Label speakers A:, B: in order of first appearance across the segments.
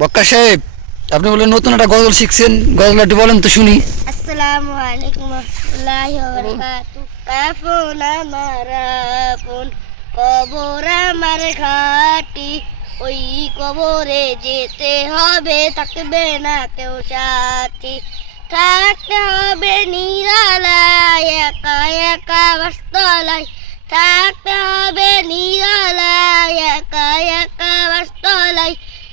A: বক্কা সাহেব, আপনি বলেন নতুন একটা গজল শিখছেন, গজলটি বলেন তো শুনি।
B: আসসালামু আলাইকুম কাফুন আমার কবর আমার ঘাটি। ওই কবরে যেতে হবে, থাকবে না কেউ সাথী। থাকতে হবে নিরালায়, একা একা বাস্তলায়। থাকতে হবে নিরালায়।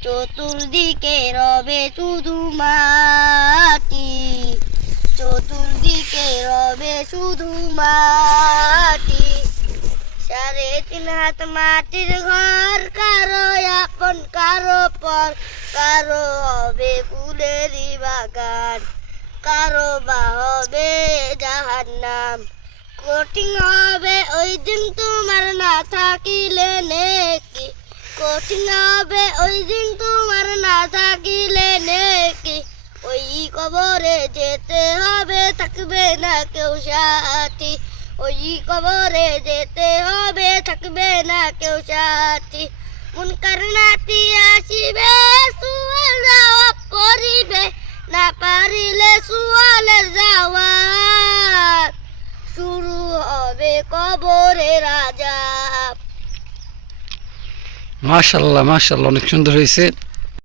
B: চতুর্দিকে রবে শুধু মাটি। চতুর্দিকে রবে শুধু মাটি। সাড়ে তিন হাত মাটির ঘর, কারও আপন, কারও পর, কারও হবে ফুলেরই বাগান। কারও বা হবে যাহার নাম কঠিন হবে ওই দিন তোমার না নেকি কঠিন হবে ওই দিন তোমার না থাকিলে নেকি? ওই কবরে যেতে হবে, থাকবে না কেউ সাথী। ওই কবরে যেতে হবে, থাকবে না কেউ সাথী। মন কারনাটি আসিবে, সুয়াল জবাব করিবে। না পারিলে সুয়ালের জবাব। শুরু হবে কবরে রাজা
A: মাশাল্লাহ মাশাল্লাহ অনেক সুন্দর হয়েছে।